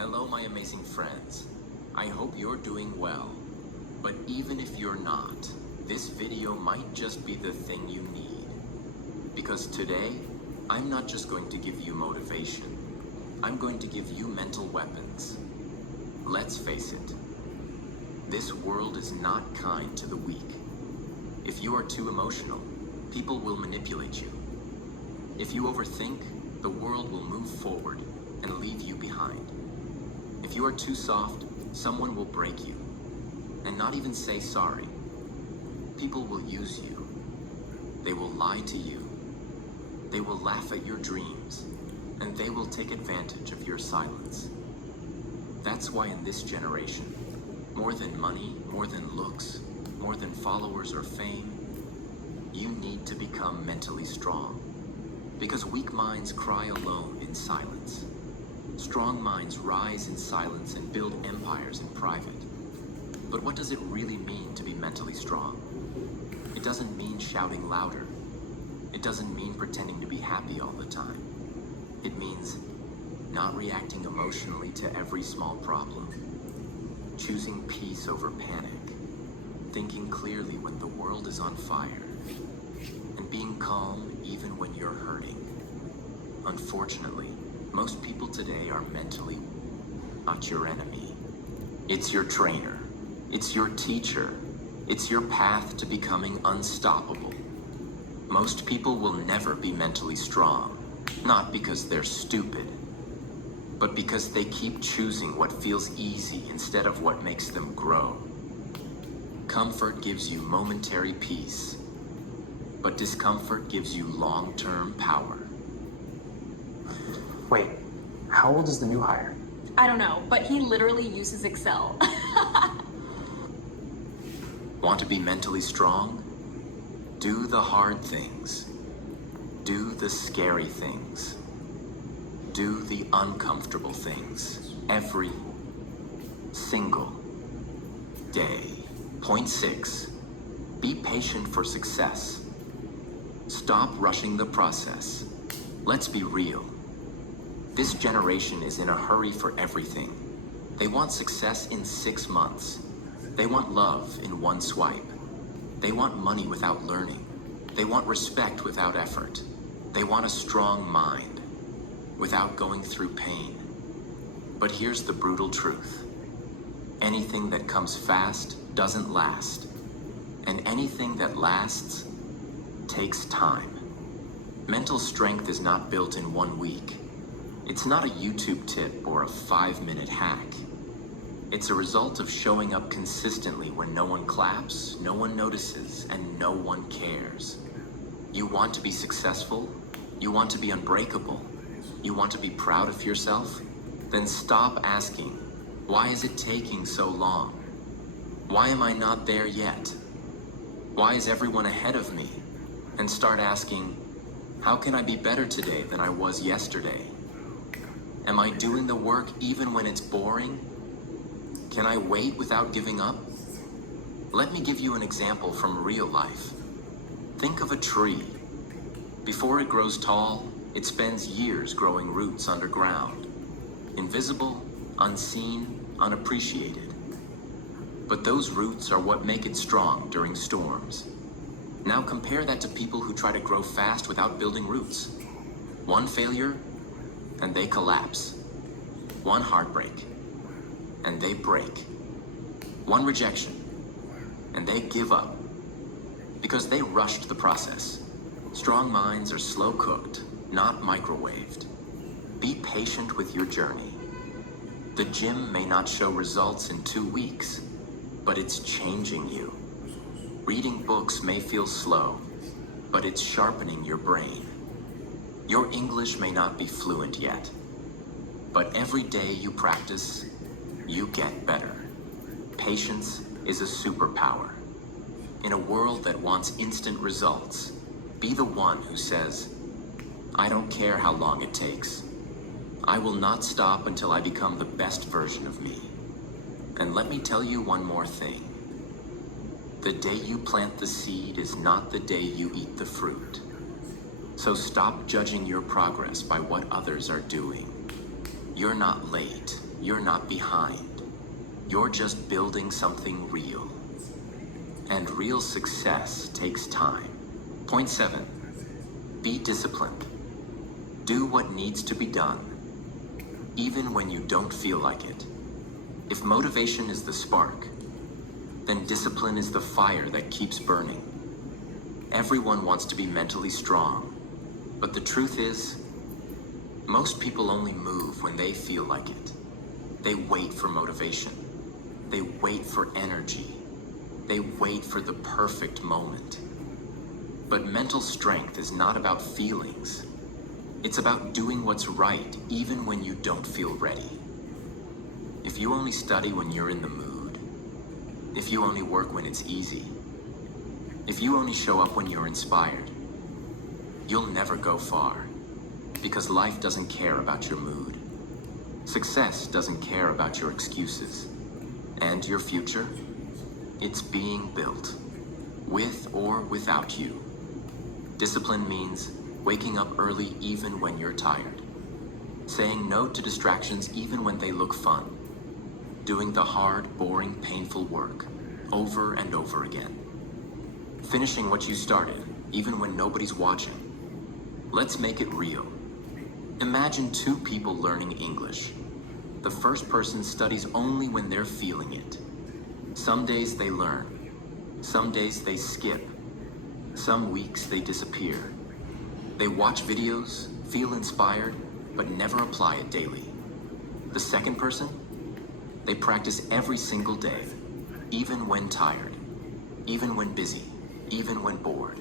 Hello, my amazing friends. I hope you're doing well. But even if you're not, this video might just be the thing you need. Because today, I'm not just going to give you motivation. I'm going to give you mental weapons. Let's face it. This world is not kind to the weak. If you are too emotional, people will manipulate you. If you overthink, the world will move forward and leave you behind. If you are too soft, someone will break you and not even say sorry. People will use you. They will lie to you. They will laugh at your dreams, and they will take advantage of your silence. That's why in this generation, more than money, more than looks, more than followers or fame, you need to become mentally strong. Because weak minds cry alone in silence. Strong minds rise in silence and build empires in private. But what does it really mean to be mentally strong? It doesn't mean shouting louder. It doesn't mean pretending to be happy all the time. It means not reacting emotionally to every small problem. Choosing peace over panic. Thinking clearly when the world is on fire. And being calm even when you're hurting. Unfortunately, most people today are mentally not your enemy. It's your trainer. It's your teacher. It's your path to becoming unstoppable. Most people will never be mentally strong, not because they're stupid, but because they keep choosing what feels easy instead of what makes them grow. Comfort gives you momentary peace, but discomfort gives you long-term power. Wait, how old is the new hire? I don't know, but he literally uses Excel. Want to be mentally strong? Do the hard things. Do the scary things. Do the uncomfortable things every single day. Point 6. Be patient for success. Stop rushing the process. Let's be real. This generation is in a hurry for everything. They want success in 6 months. They want love in one swipe. They want money without learning. They want respect without effort. They want a strong mind without going through pain. But here's the brutal truth. Anything that comes fast doesn't last. And anything that lasts takes time. Mental strength is not built in 1 week. It's not a YouTube tip or a 5-minute hack. It's a result of showing up consistently when no one claps, no one notices, and no one cares. You want to be successful? You want to be unbreakable? You want to be proud of yourself? Then stop asking, why is it taking so long? Why am I not there yet? Why is everyone ahead of me? And start asking, how can I be better today than I was yesterday? Am I doing the work even when it's boring? Can I wait without giving up? Let me give you an example from real life. Think of a tree. Before it grows tall, it spends years growing roots underground. Invisible, unseen, unappreciated. But those roots are what make it strong during storms. Now compare that to people who try to grow fast without building roots. One failure, and they collapse. One heartbreak, and they break. One rejection, and they give up. Because they rushed the process. Strong minds are slow cooked, not microwaved. Be patient with your journey. The gym may not show results in 2 weeks, but it's changing you. Reading books may feel slow, but it's sharpening your brain. Your English may not be fluent yet, but every day you practice, you get better. Patience is a superpower. In a world that wants instant results, be the one who says, I don't care how long it takes. I will not stop until I become the best version of me. And let me tell you one more thing. The day you plant the seed is not the day you eat the fruit. So stop judging your progress by what others are doing. You're not late. you're not behind. You're just building something real. And real success takes time. Point 7. Be disciplined. Do what needs to be done, even when you don't feel like it. If motivation is the spark, then discipline is the fire that keeps burning. Everyone wants to be mentally strong, but the truth is, most people only move when they feel like it. They wait for motivation. They wait for energy. They wait for the perfect moment. But mental strength is not about feelings. It's about doing what's right, even when you don't feel ready. If you only study when you're in the mood, if you only work when it's easy, if you only show up when you're inspired, you'll never go far, because life doesn't care about your mood. Success doesn't care about your excuses. And your future? It's being built, with or without you. Discipline means waking up early even when you're tired, saying no to distractions even when they look fun, doing the hard, boring, painful work over and over again, finishing what you started even when nobody's watching. Let's make it real. Imagine two people learning English. The first person studies only when they're feeling it. Some days they learn, some days they skip, some weeks they disappear. They watch videos, feel inspired, but never apply it daily. The second person? They practice every single day, even when tired, even when busy, even when bored.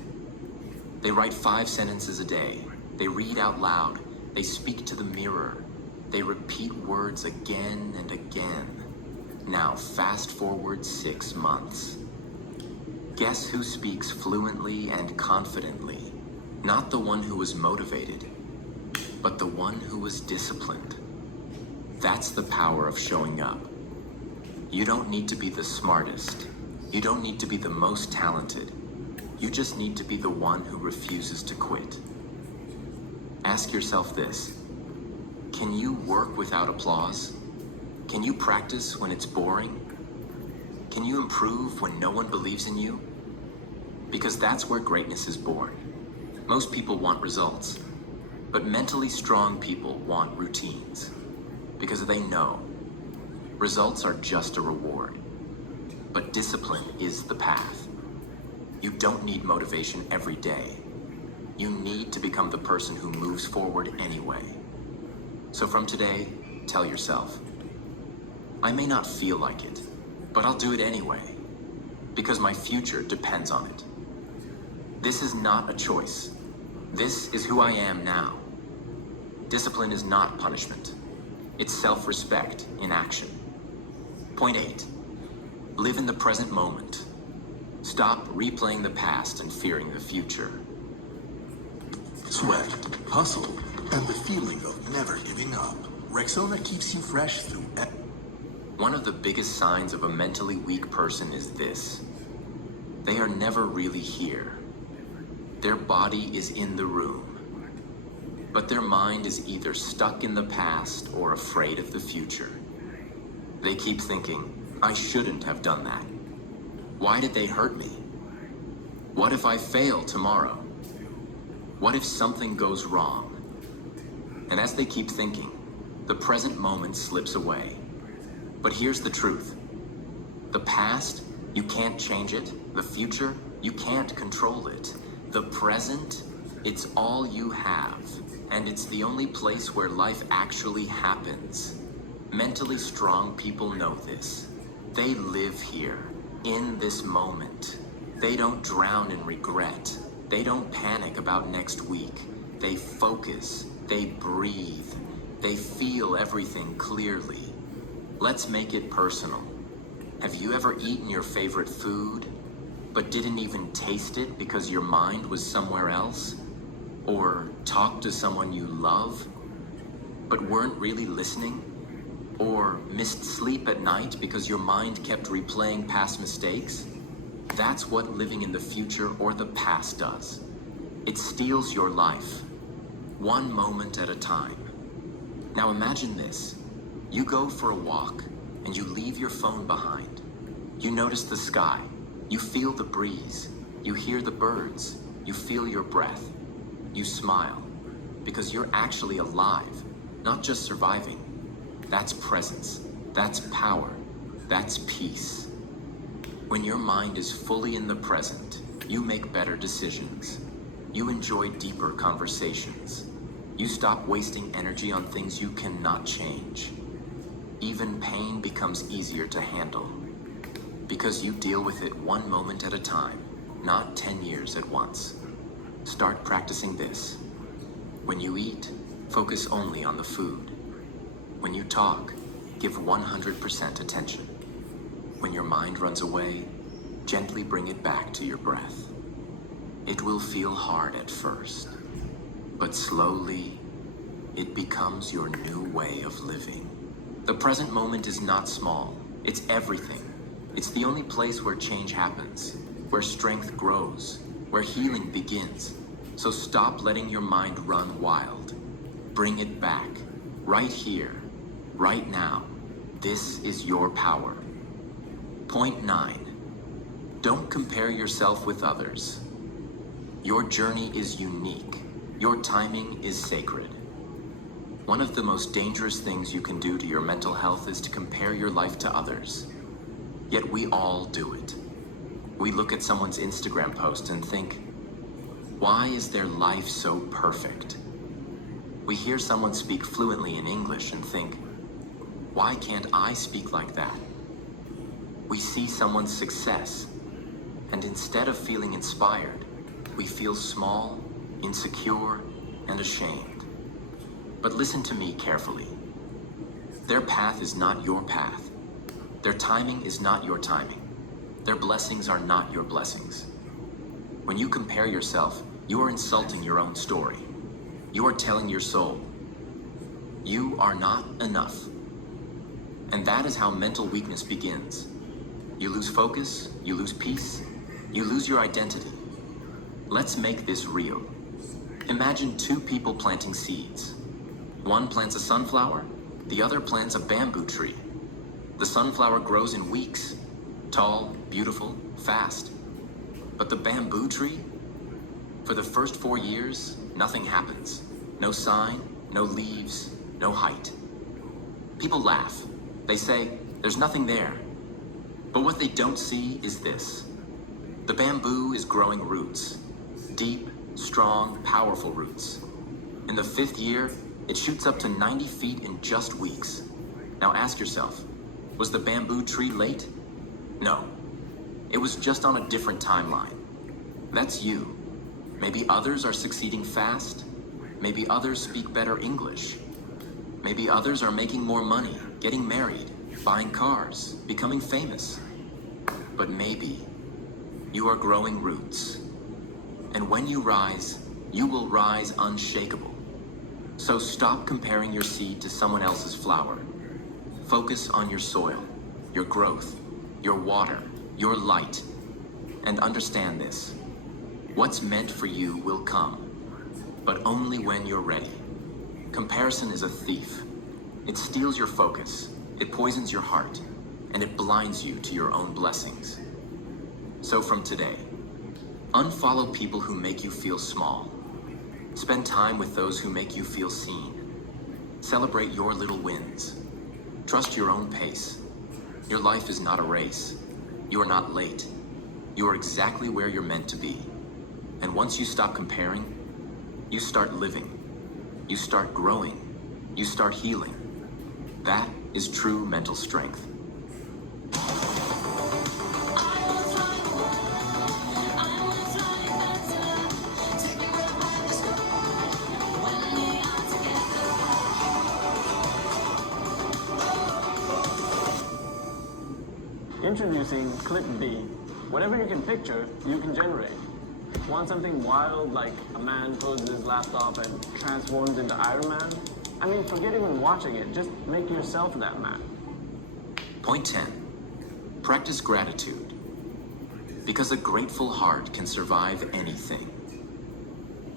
They write 5 sentences a day. They read out loud. They speak to the mirror. They repeat words again and again. Now fast forward 6 months. Guess who speaks fluently and confidently? Not the one who was motivated, but the one who was disciplined. That's the power of showing up. You don't need to be the smartest. You don't need to be the most talented. You just need to be the one who refuses to quit. Ask yourself this: can you work without applause? Can you practice when it's boring? Can you improve when no one believes in you? Because that's where greatness is born. Most people want results, but mentally strong people want routines, because they know results are just a reward, but discipline is the path. You don't need motivation every day. You need to become the person who moves forward anyway. So from today, tell yourself, I may not feel like it, but I'll do it anyway, because my future depends on it. This is not a choice. This is who I am now. Discipline is not punishment. It's self-respect in action. Point 8. Live in the present moment. Stop replaying the past and fearing the future. Sweat, hustle, and the feeling of never giving up. Rexona keeps you fresh through. One of the biggest signs of a mentally weak person is this: they are never really here. Their body is in the room, but their mind is either stuck in the past or afraid of the future. They keep thinking, I shouldn't have done that. Why did they hurt me? What if I fail tomorrow? What if something goes wrong? And as they keep thinking, the present moment slips away. But here's the truth. The past, you can't change it. The future, you can't control it. The present, it's all you have. And it's the only place where life actually happens. Mentally strong people know this. They live here, in this moment. They don't drown in regret. They don't panic about next week. They focus. They breathe. They feel everything clearly. Let's make it personal. Have you ever eaten your favorite food, but didn't even taste it because your mind was somewhere else? Or talked to someone you love, but weren't really listening? Or missed sleep at night because your mind kept replaying past mistakes? That's what living in the future or the past does. It steals your life, one moment at a time. Now imagine this. You go for a walk, and you leave your phone behind. You notice the sky. You feel the breeze. You hear the birds. You feel your breath. You smile, because you're actually alive, not just surviving. That's presence. That's power. That's peace. When your mind is fully in the present, you make better decisions. You enjoy deeper conversations. You stop wasting energy on things you cannot change. Even pain becomes easier to handle, because you deal with it one moment at a time, not 10 years at once. Start practicing this. When you eat, focus only on the food. When you talk, give 100% attention. When your mind runs away, gently bring it back to your breath. It will feel hard at first, but slowly, it becomes your new way of living. The present moment is not small, it's everything. It's the only place where change happens, where strength grows, where healing begins. So stop letting your mind run wild. Bring it back, right here, right now. This is your power. Point 9. Don't compare yourself with others. Your journey is unique. Your timing is sacred. One of the most dangerous things you can do to your mental health is to compare your life to others. Yet we all do it. We look at someone's Instagram post and think, why is their life so perfect? We hear someone speak fluently in English and think, why can't I speak like that? We see someone's success, and instead of feeling inspired, we feel small, insecure, and ashamed. But listen to me carefully. Their path is not your path. Their timing is not your timing. Their blessings are not your blessings. When you compare yourself, you are insulting your own story. You are telling your soul, you are not enough. And that is how mental weakness begins. You lose focus, you lose peace, you lose your identity. Let's make this real. Imagine two people planting seeds. One plants a sunflower, the other plants a bamboo tree. The sunflower grows in weeks, tall, beautiful, fast. But the bamboo tree? For the first 4 years, nothing happens. No sign, no leaves, no height. People laugh. They say, there's nothing there. But what they don't see is this. The bamboo is growing roots. Deep, strong, powerful roots. In the 5th year, it shoots up to 90 feet in just weeks. Now ask yourself, was the bamboo tree late? No. It was just on a different timeline. That's you. Maybe others are succeeding fast. Maybe others speak better English. Maybe others are making more money, getting married, buying cars, becoming famous. But maybe you are growing roots. And when you rise, you will rise unshakable. So stop comparing your seed to someone else's flower. Focus on your soil, your growth, your water, your light. And understand this. What's meant for you will come, but only when you're ready. Comparison is a thief. It steals your focus, it poisons your heart, and it blinds you to your own blessings. So from today, unfollow people who make you feel small. Spend time with those who make you feel seen. Celebrate your little wins. Trust your own pace. Your life is not a race. You are not late. You are exactly where you're meant to be. And once you stop comparing, you start living. You start growing. You start healing. That is true mental strength. Introducing Clip B. Whatever you can picture, you can generate. Want something wild like a man pulls his laptop and transforms into Iron Man? I mean, forget even watching it, just make yourself that man. Point 10. Practice gratitude. Because a grateful heart can survive anything.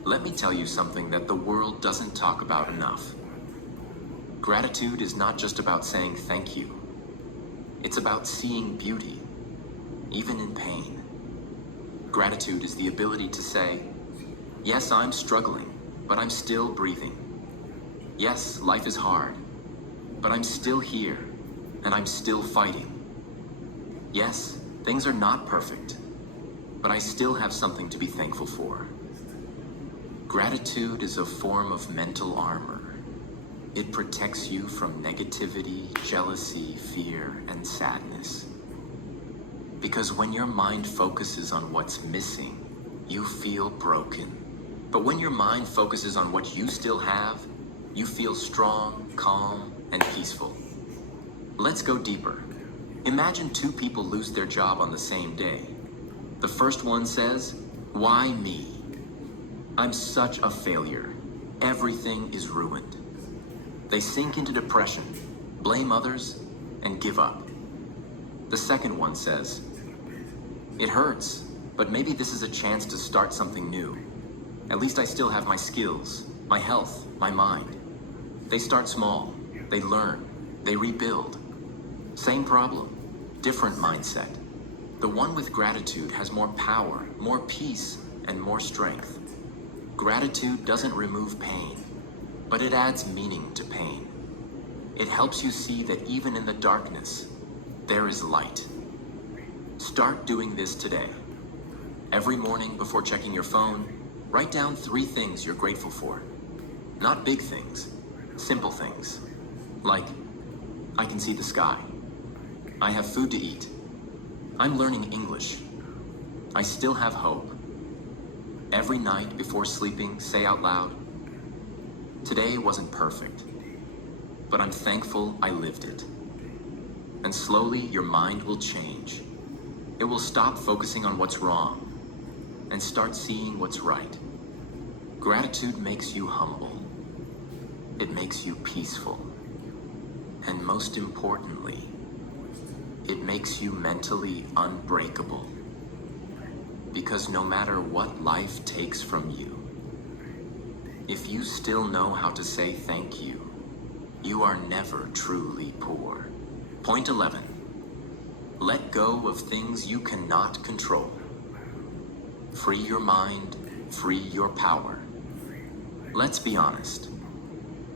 Let me tell you something that the world doesn't talk about enough. Gratitude is not just about saying thank you. It's about seeing beauty, even in pain. Gratitude is the ability to say, yes, I'm struggling, but I'm still breathing. Yes, life is hard, but I'm still here, and I'm still fighting. Yes, things are not perfect, but I still have something to be thankful for. Gratitude is a form of mental armor. It protects you from negativity, jealousy, fear, and sadness. Because when your mind focuses on what's missing, you feel broken. But when your mind focuses on what you still have, you feel strong, calm, and peaceful. Let's go deeper. Imagine two people lose their job on the same day. The first one says, "Why me? I'm such a failure. Everything is ruined." They sink into depression, blame others, and give up. The second one says, "It hurts, but maybe this is a chance to start something new. At least I still have my skills, my health, my mind." They start small, they learn, they rebuild. Same problem, different mindset. The one with gratitude has more power, more peace, and more strength. Gratitude doesn't remove pain, but it adds meaning to pain. It helps you see that even in the darkness, there is light. Start doing this today. Every morning before checking your phone, write down 3 things you're grateful for. Not big things, simple things. Like, I can see the sky. I have food to eat. I'm learning English. I still have hope. Every night before sleeping, say out loud, "Today wasn't perfect, but I'm thankful I lived it." And slowly your mind will change. It will stop focusing on what's wrong and start seeing what's right. Gratitude makes you humble. It makes you peaceful. And most importantly, it makes you mentally unbreakable. Because no matter what life takes from you, if you still know how to say thank you, you are never truly poor. Point 11. Let go of things you cannot control. Free your mind, free your power. Let's be honest.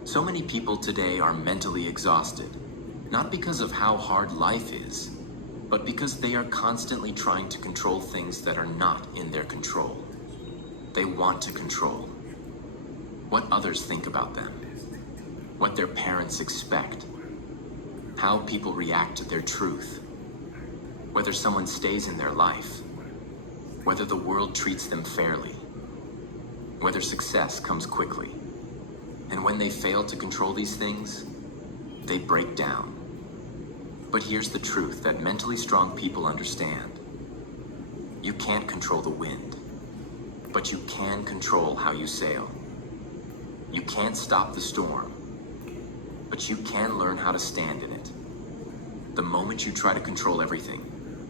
So many people today are mentally exhausted, not because of how hard life is, but because they are constantly trying to control things that are not in their control. They want to control what others think about them, what their parents expect, how people react to their truth, whether someone stays in their life, whether the world treats them fairly, whether success comes quickly. And when they fail to control these things, they break down. But here's the truth that mentally strong people understand. You can't control the wind, but you can control how you sail. You can't stop the storm, but you can learn how to stand in it. The moment you try to control everything,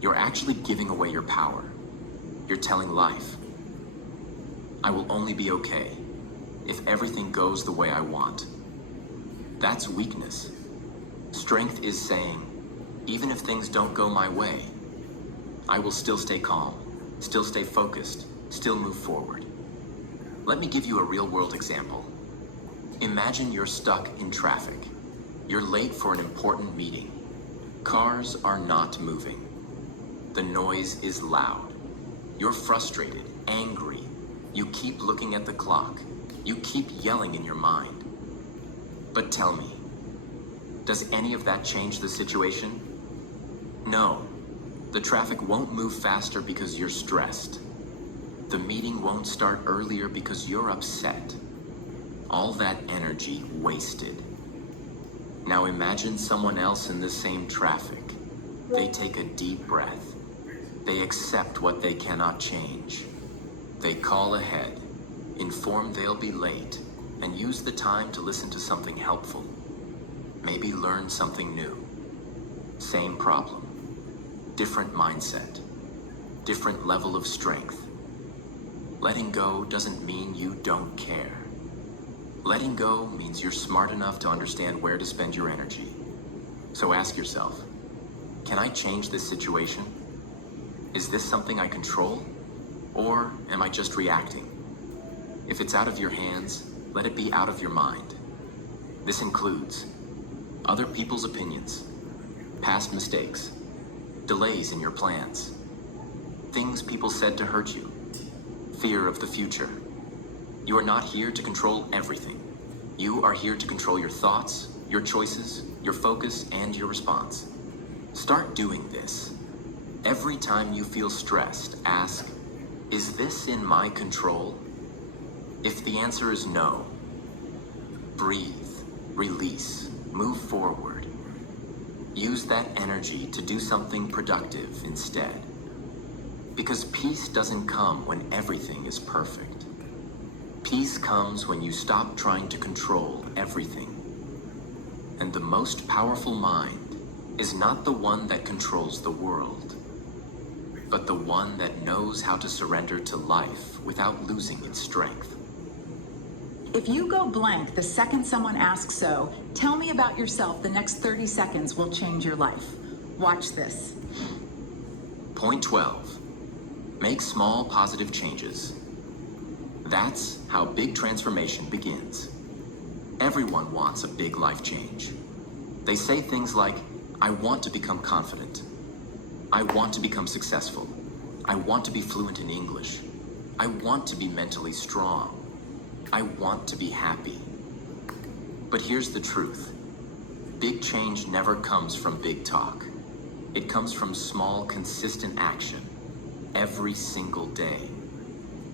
you're actually giving away your power. You're telling life, "I will only be okay if everything goes the way I want." That's weakness. Strength is saying, even if things don't go my way, I will still stay calm, still stay focused, still move forward. Let me give you a real-world example. Imagine you're stuck in traffic. You're late for an important meeting. Cars are not moving. The noise is loud. You're frustrated, angry. You keep looking at the clock. You keep yelling in your mind. But tell me, does any of that change the situation? No. The traffic won't move faster because you're stressed. The meeting won't start earlier because you're upset. All that energy wasted. Now imagine someone else in the same traffic. They take a deep breath. They accept what they cannot change. They call ahead, inform they'll be late, and use the time to listen to something helpful. Maybe learn something new. Same problem. Different mindset. Different level of strength. Letting go doesn't mean you don't care. Letting go means you're smart enough to understand where to spend your energy. So ask yourself, can I change this situation? Is this something I control? Or am I just reacting? If it's out of your hands, let it be out of your mind. This includes other people's opinions, past mistakes, delays in your plans, things people said to hurt you, fear of the future. You are not here to control everything. You are here to control your thoughts, your choices, your focus, and your response. Start doing this. Every time you feel stressed, ask, is this in my control? If the answer is no, breathe, release, move forward. Use that energy to do something productive instead. Because peace doesn't come when everything is perfect. Peace comes when you stop trying to control everything. And the most powerful mind is not the one that controls the world, but the one that knows how to surrender to life without losing its strength. If you go blank the second someone asks so, tell me about yourself the next 30 seconds will change your life. Watch this. Point 12. Make small positive changes. That's how big transformation begins. Everyone wants a big life change. They say things like, I want to become confident. I want to become successful. I want to be fluent in English. I want to be mentally strong. I want to be happy. But here's the truth. Big change never comes from big talk. It comes from small, consistent action every single day.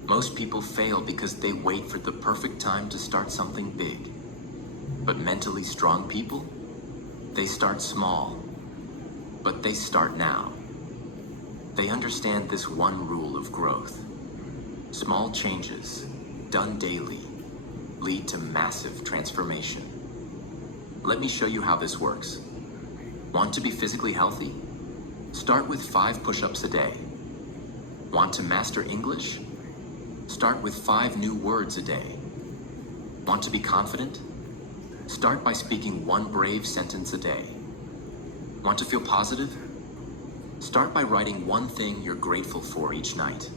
Most people fail because they wait for the perfect time to start something big. But mentally strong people, they start small, but they start now. They understand this one rule of growth. Small changes, done daily, lead to massive transformation. Let me show you how this works. Want to be physically healthy? Start with 5 push-ups a day. Want to master English? Start with 5 new words a day. Want to be confident? Start by speaking 1 brave sentence a day. Want to feel positive? Start by writing 1 thing you're grateful for each night.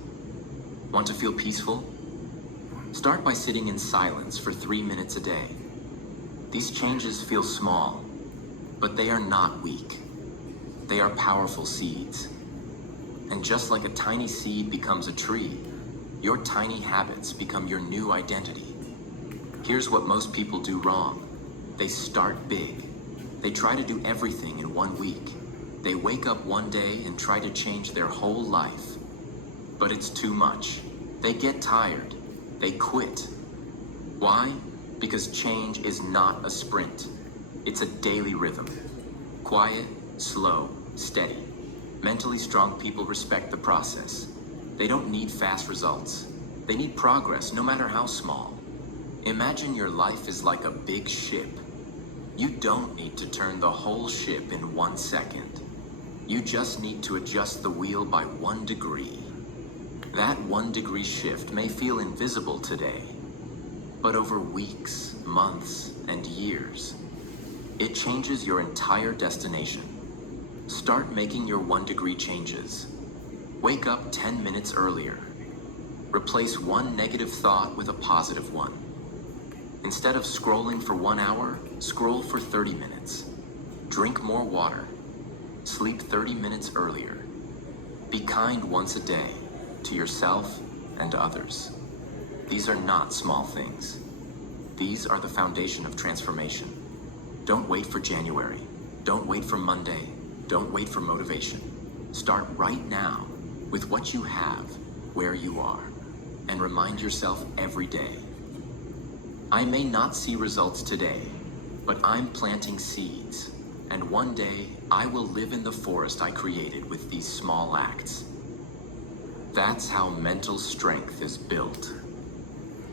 Want to feel peaceful? Start by sitting in silence for 3 minutes a day. These changes feel small, but they are not weak. They are powerful seeds. And just like a tiny seed becomes a tree, your tiny habits become your new identity. Here's what most people do wrong. They start big. They try to do everything in 1 week. They wake up one day and try to change their whole life. But it's too much. They get tired. They quit. Why? Because change is not a sprint. It's a daily rhythm. Quiet, slow, steady. Mentally strong people respect the process. They don't need fast results. They need progress, no matter how small. Imagine your life is like a big ship. You don't need to turn the whole ship in 1 second. You just need to adjust the wheel by 1 degree. That 1 degree shift may feel invisible today, but over weeks, months, and years, it changes your entire destination. Start making your 1 degree changes. Wake up 10 minutes earlier. Replace 1 negative thought with a positive one. Instead of scrolling for 1 hour, scroll for 30 minutes. Drink more water. Sleep 30 minutes earlier. Be kind once a day to yourself and others. These are not small things. These are the foundation of transformation. Don't wait for January. Don't wait for Monday. Don't wait for motivation. Start right now with what you have, where you are, and remind yourself every day. I may not see results today, but I'm planting seeds, and one day I will live in the forest I created with these small acts. That's how mental strength is built.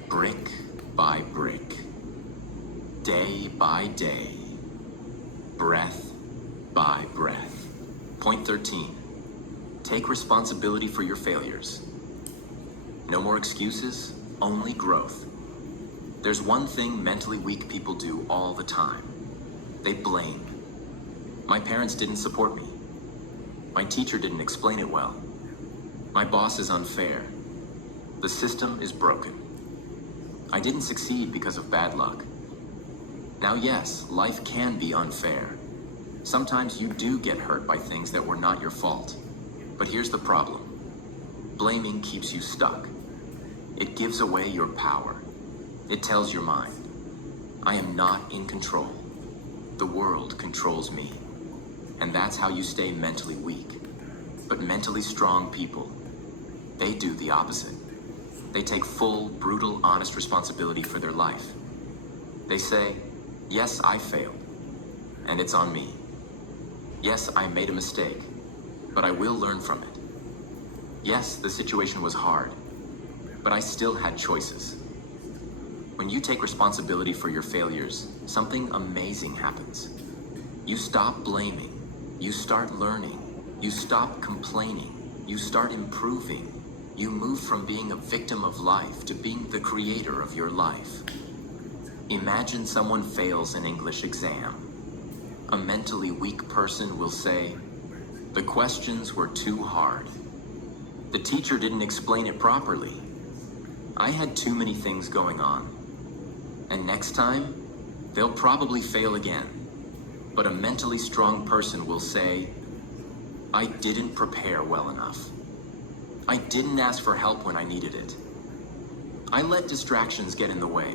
Brick by brick. Day by day. Breath by breath. Point 13. Take responsibility for your failures. No more excuses, only growth. There's one thing mentally weak people do all the time. They blame. My parents didn't support me. My teacher didn't explain it well. My boss is unfair. The system is broken. I didn't succeed because of bad luck. Now, yes, life can be unfair. Sometimes you do get hurt by things that were not your fault. But here's the problem. Blaming keeps you stuck. It gives away your power. It tells your mind, I am not in control. The world controls me. And that's how you stay mentally weak. But mentally strong people, they do the opposite. They take full, brutal, honest responsibility for their life. They say, yes, I failed, and it's on me. Yes, I made a mistake, but I will learn from it. Yes, the situation was hard, but I still had choices. When you take responsibility for your failures, something amazing happens. You stop blaming, you start learning, you stop complaining, you start improving. You move from being a victim of life to being the creator of your life. Imagine someone fails an English exam. A mentally weak person will say, the questions were too hard. The teacher didn't explain it properly. I had too many things going on. And next time, they'll probably fail again. But a mentally strong person will say, I didn't prepare well enough. I didn't ask for help when I needed it. I let distractions get in the way.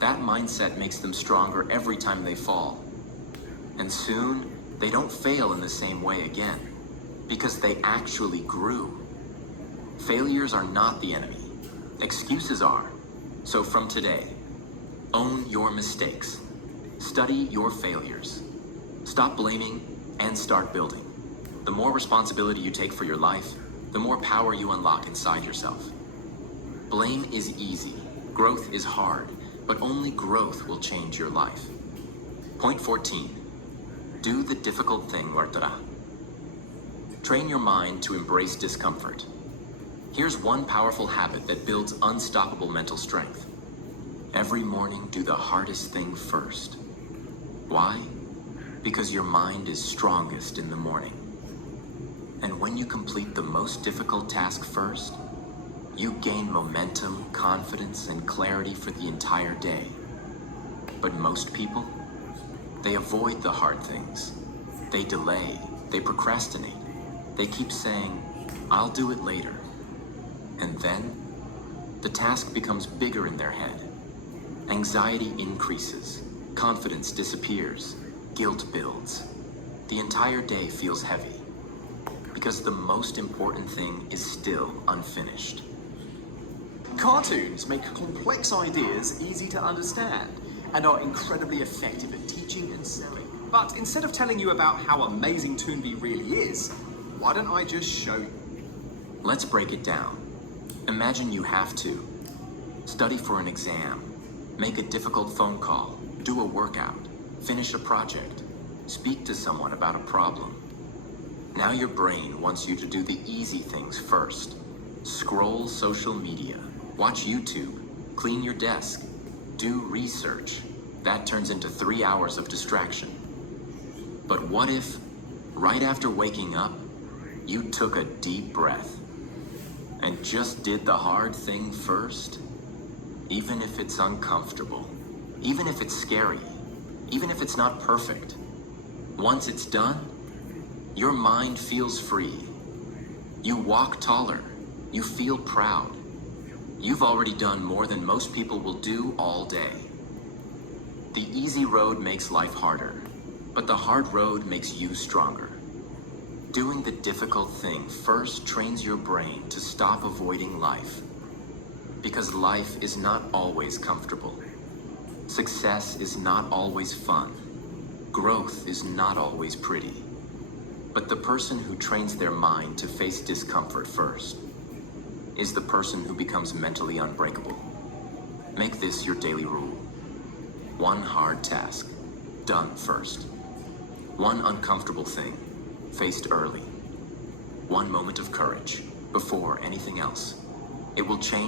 That mindset makes them stronger every time they fall. And soon, they don't fail in the same way again, because they actually grew. Failures are not the enemy. Excuses are. So from today, own your mistakes. Study your failures. Stop blaming and start building. The more responsibility you take for your life, the more power you unlock inside yourself. Blame is easy, growth is hard, but only growth will change your life. Point 14, do the difficult thing, Wartara. Train your mind to embrace discomfort. Here's one powerful habit that builds unstoppable mental strength. Every morning, do the hardest thing first. Why? Because your mind is strongest in the morning. And when you complete the most difficult task first, you gain momentum, confidence, and clarity for the entire day. But most people, they avoid the hard things. They delay, they procrastinate. They keep saying, I'll do it later. And then, the task becomes bigger in their head. Anxiety increases, confidence disappears, guilt builds. The entire day feels heavy. Because the most important thing is still unfinished. Cartoons make complex ideas easy to understand and are incredibly effective at teaching and selling. But instead of telling you about how amazing Toonby really is, why don't I just show you? Let's break it down. Imagine you have to study for an exam, make a difficult phone call, do a workout, finish a project, speak to someone about a problem. Now your brain wants you to do the easy things first. Scroll social media, watch YouTube, clean your desk, do research. That turns into 3 hours of distraction. But what if, right after waking up, you took a deep breath and just did the hard thing first? Even if it's uncomfortable, even if it's scary, even if it's not perfect. Once it's done, your mind feels free. You walk taller. You feel proud. You've already done more than most people will do all day. The easy road makes life harder, but the hard road makes you stronger. Doing the difficult thing first trains your brain to stop avoiding life. Because life is not always comfortable. Success is not always fun. Growth is not always pretty. But the person who trains their mind to face discomfort first is the person who becomes mentally unbreakable. Make this your daily rule. One hard task, done first. One uncomfortable thing, faced early. One moment of courage, before anything else. It will change